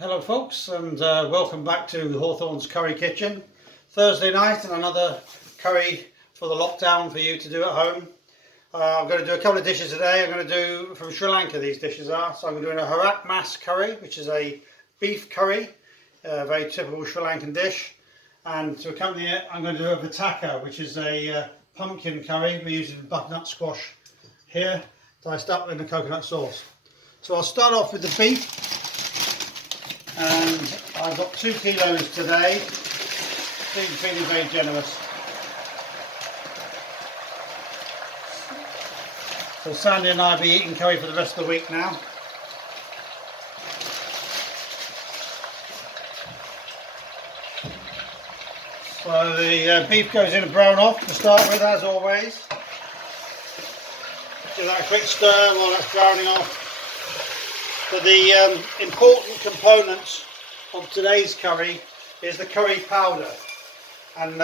Hello folks, and welcome back to Hawthorns Curry Kitchen. Thursday night and another curry for the lockdown for you to do at home. I'm going to do a couple of dishes today. I'm going to do from Sri Lanka, these dishes are. So I'm doing a Harak Mas Kari, which is a beef curry, a very typical Sri Lankan dish. And to accompany it, I'm going to do a Vataka, which is a pumpkin curry. We're using butternut squash here, diced up in the coconut sauce. So I'll start off with the beef. And I've got 2 kilos today, feeling very generous. So Sandy and I will be eating curry for the rest of the week now. So the beef goes in and brown off to start with, as always. Give that a quick stir while that's browning off. But the important component of today's curry is the curry powder, and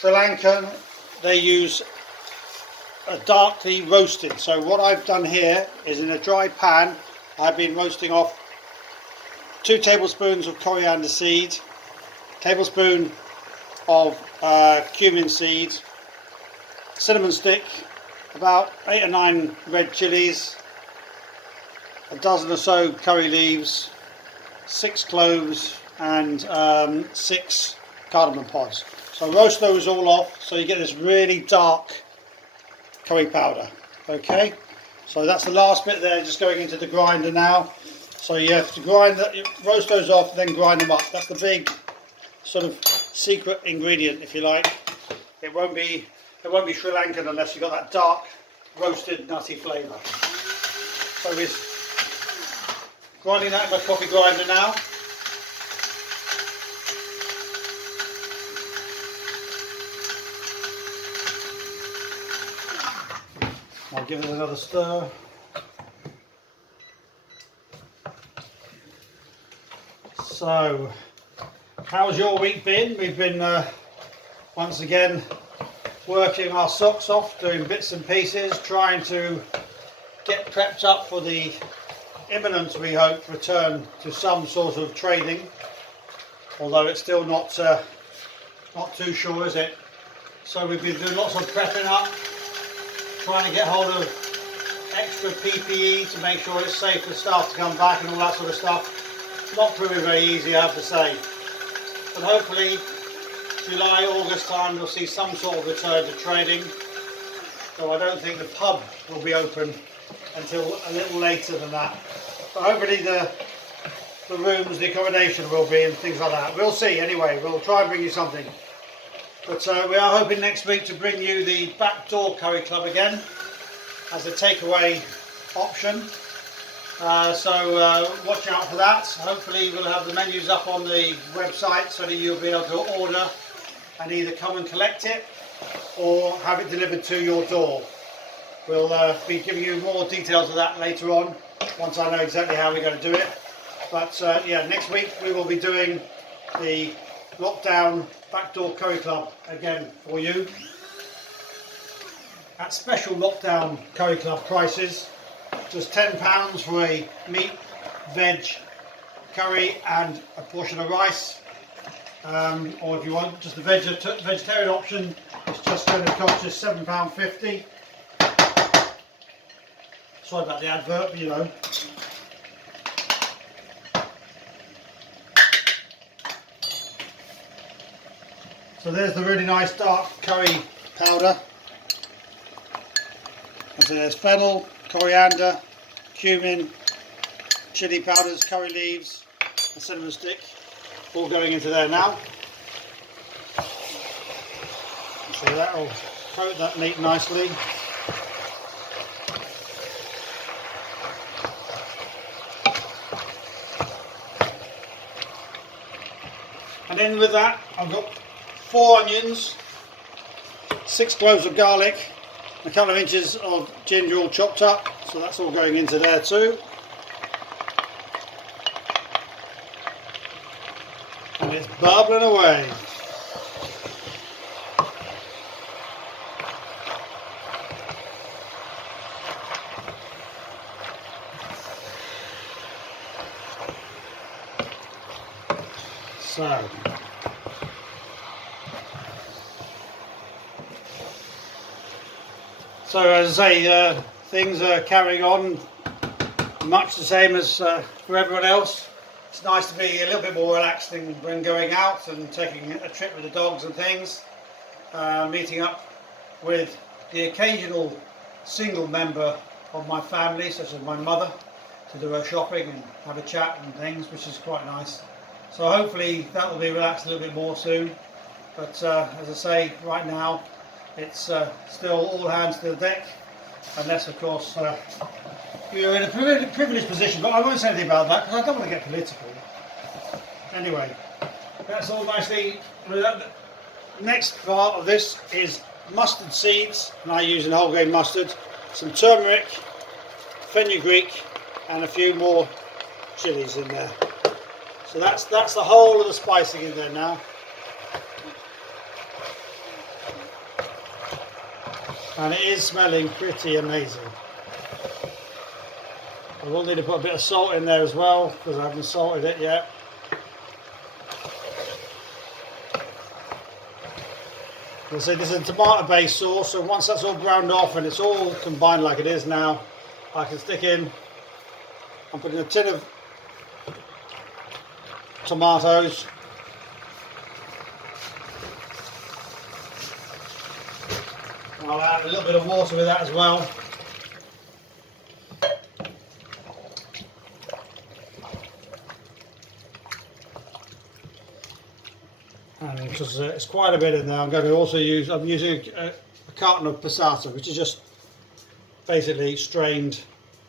Sri Lankan, they use a darkly roasted. So what I've done here is, in a dry pan, I've been roasting off 2 tablespoons of coriander seed, tablespoon of cumin seed, cinnamon stick, about 8 or 9 red chilies, a dozen or so curry leaves, 6 cloves, and 6 cardamom pods. So roast those all off so you get this really dark curry powder. Okay, so that's the last bit there, just going into the grinder now. So you have to roast those off, then grind them up. That's the big sort of secret ingredient, if you like. It won't be Sri Lankan unless you've got that dark roasted nutty flavour. So we're grinding that in my coffee grinder now. I'll give it another stir. So, how's your week been? We've been once again working our socks off, doing bits and pieces, trying to get prepped up for the imminent, we hope, return to some sort of trading, although it's still not too sure, is it? So we've been doing lots of prepping up, trying to get hold of extra PPE to make sure it's safe for staff to come back and all that sort of stuff. Not proving very easy, I have to say, but hopefully July, August time we'll see some sort of return to trading, though I don't think the pub will be open until a little later than that. But hopefully the rooms, the accommodation will be, and things like that. We'll see anyway, we'll try and bring you something. But we are hoping next week to bring you the backdoor curry club again as a takeaway option. So watch out for that. Hopefully we'll have the menus up on the website so that you'll be able to order and either come and collect it or have it delivered to your door. We'll be giving you more details of that later on, once I know exactly how we're going to do it. But yeah, next week we will be doing the lockdown backdoor curry club again for you at special lockdown curry club prices. Just £10 for a meat, veg curry and a portion of rice. Or if you want just the vegetarian option, it's just going to cost you £7.50. Sorry about the advert, but you know. So there's the really nice dark curry powder. And so there's fennel, coriander, cumin, chili powders, curry leaves, and cinnamon stick, all going into there now. So that will coat that meat nicely. And in with that, I've got 4 onions, 6 cloves of garlic, a couple of inches of ginger all chopped up, so that's all going into there too. And it's bubbling away. So as I say, things are carrying on much the same as for everyone else. It's nice to be a little bit more relaxed when going out and taking a trip with the dogs and things. Meeting up with the occasional single member of my family, such as my mother, to do her shopping and have a chat and things, which is quite nice. So hopefully that will be relaxed a little bit more soon. But as I say, right now it's still all hands to the deck, unless of course we are in a privileged position, but I won't say anything about that because I don't want to get political. Anyway, that's all nicely. The next part of this is mustard seeds, and I use an whole grain mustard, some turmeric, fenugreek, and a few more chilies in there. So that's the whole of the spicing in there now. And it is smelling pretty amazing. I will need to put a bit of salt in there as well, because I haven't salted it yet. You'll see this is a tomato based sauce, so once that's all browned off and it's all combined like it is now, I can stick in, I'm putting a tin of tomatoes. I'll add a little bit of water with that as well. And because it's quite a bit in there, I'm going to also use, I'm using a carton of passata, which is just basically strained,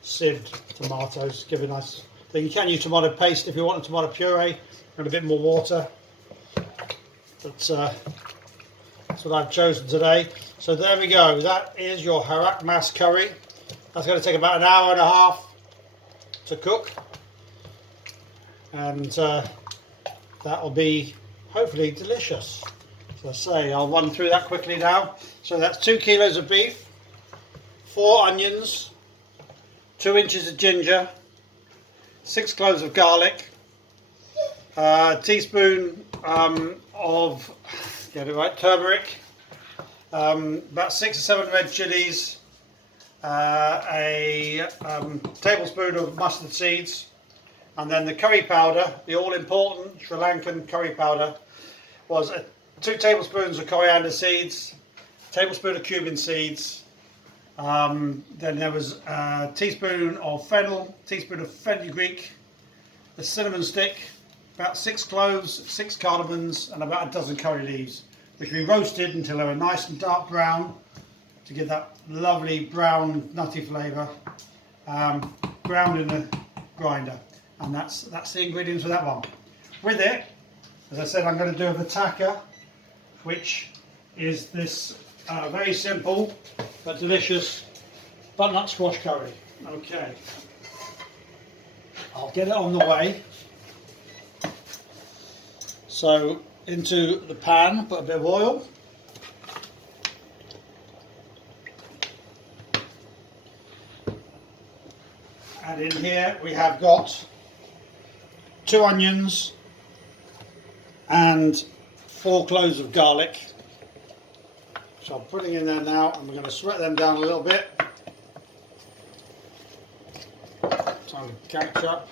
sieved tomatoes, give a nice thing. You can use tomato paste if you want a tomato puree, and a bit more water. But that's what I've chosen today. So there we go, that is your Harak Mas Kari. That's going to take about an hour and a half to cook. And that'll be hopefully delicious. So I say, I'll run through that quickly now. So that's 2 kilos of beef, 4 onions, 2 inches of ginger, 6 cloves of garlic, a teaspoon of, get it right, turmeric, about 6 or 7 red chilies, a tablespoon of mustard seeds, and then the curry powder, the all-important Sri Lankan curry powder, was 2 tablespoons of coriander seeds, a tablespoon of cumin seeds, then there was a teaspoon of fennel, teaspoon of fenugreek, a cinnamon stick, about 6 cloves, 6 cardamoms, and about a dozen curry leaves, which we roasted until they were nice and dark brown to give that lovely brown nutty flavour, ground in the grinder. And that's the ingredients for that one. With it, as I said, I'm going to do a Vataka, which is this very simple but delicious butternut squash curry. Okay, I'll get it on the way. So into the pan, put a bit of oil. And in here we have got 2 onions and 4 cloves of garlic. So I'm putting in there now, and we're going to sweat them down a little bit. Time to catch up.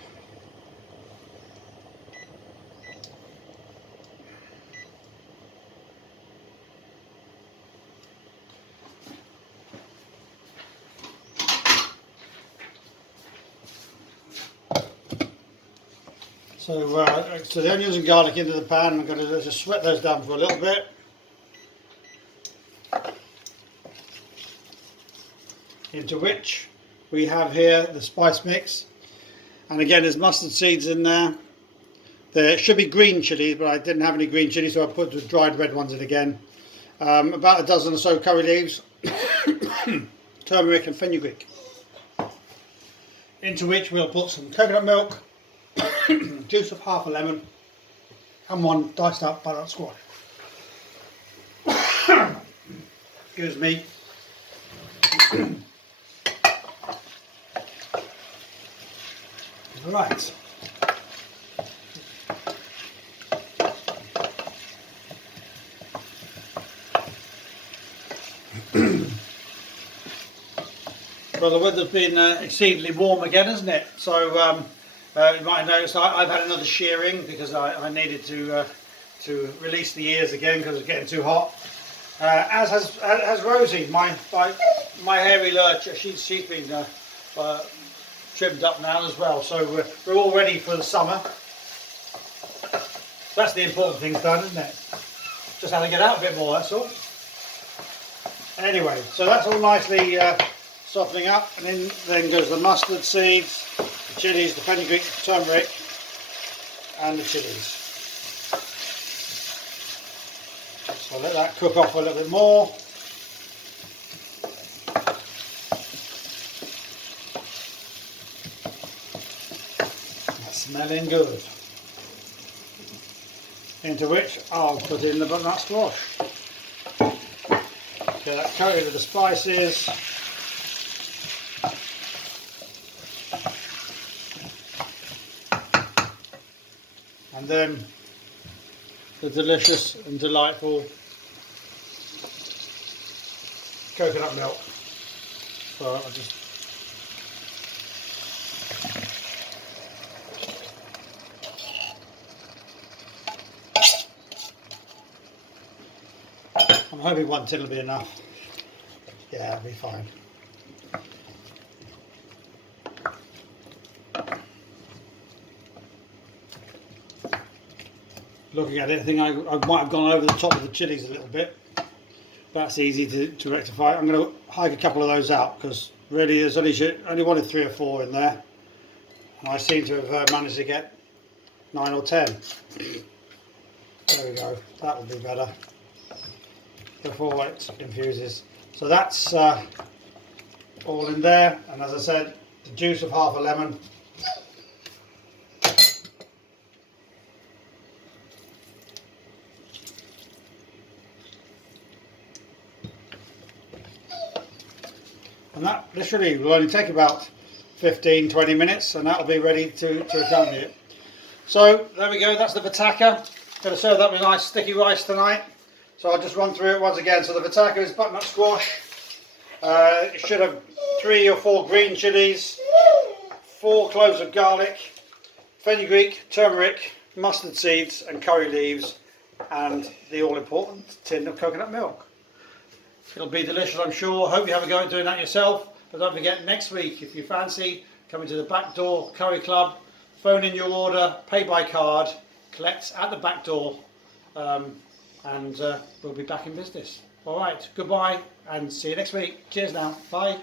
So the onions and garlic into the pan. I'm going to just sweat those down for a little bit. Into which we have here the spice mix. And again, there's mustard seeds in there. There should be green chilies, but I didn't have any green chilies, so I put the dried red ones in again. About a dozen or so curry leaves, turmeric and fenugreek. Into which we'll put some coconut milk, juice of half a lemon, and 1 diced up butternut squash. Excuse me. Right. Well, the weather's been exceedingly warm again, hasn't it? So you might have noticed I've had another shearing because I needed to release the ears again because it was getting too hot. As has Rosie, my hairy lurcher. She's been trimmed up now as well. So we're all ready for the summer. That's the important thing done, isn't it? Just had to get out a bit more, that's all. Anyway, so that's all nicely softening up, and then goes the mustard seeds, the chilies, the fenugreek, the turmeric, and the chilies. So I'll let that cook off a little bit more. That's smelling good. Into which I'll put in the butternut squash. Get that coated with the spices. And then the delicious and delightful coconut milk. So I'll just I'm hoping 1 tin will be enough. Yeah, it'll be fine. Looking at it, I think I might have gone over the top of the chilies a little bit. That's easy to rectify. I'm going to hike a couple of those out because really there's only wanted 3 or 4 in there. And I seem to have managed to get 9 or 10. There we go, that will be better before it infuses. So that's all in there, and as I said, the juice of half a lemon. And that literally will only take about 15-20 minutes, and that'll be ready to accompany it. So there we go, that's the Vataka. Going to serve that with nice sticky rice tonight. So I'll just run through it once again. So the Vataka is butternut squash. It should have 3 or 4 green chilies, 4 cloves of garlic, fenugreek, turmeric, mustard seeds and curry leaves, and the all-important tin of coconut milk. It'll be delicious, I'm sure. Hope you have a go at doing that yourself. But don't forget, next week, if you fancy, coming to the Back Door Curry Club, phone in your order, pay by card, collect at the back door, and we'll be back in business. All right, goodbye and see you next week. Cheers now. Bye.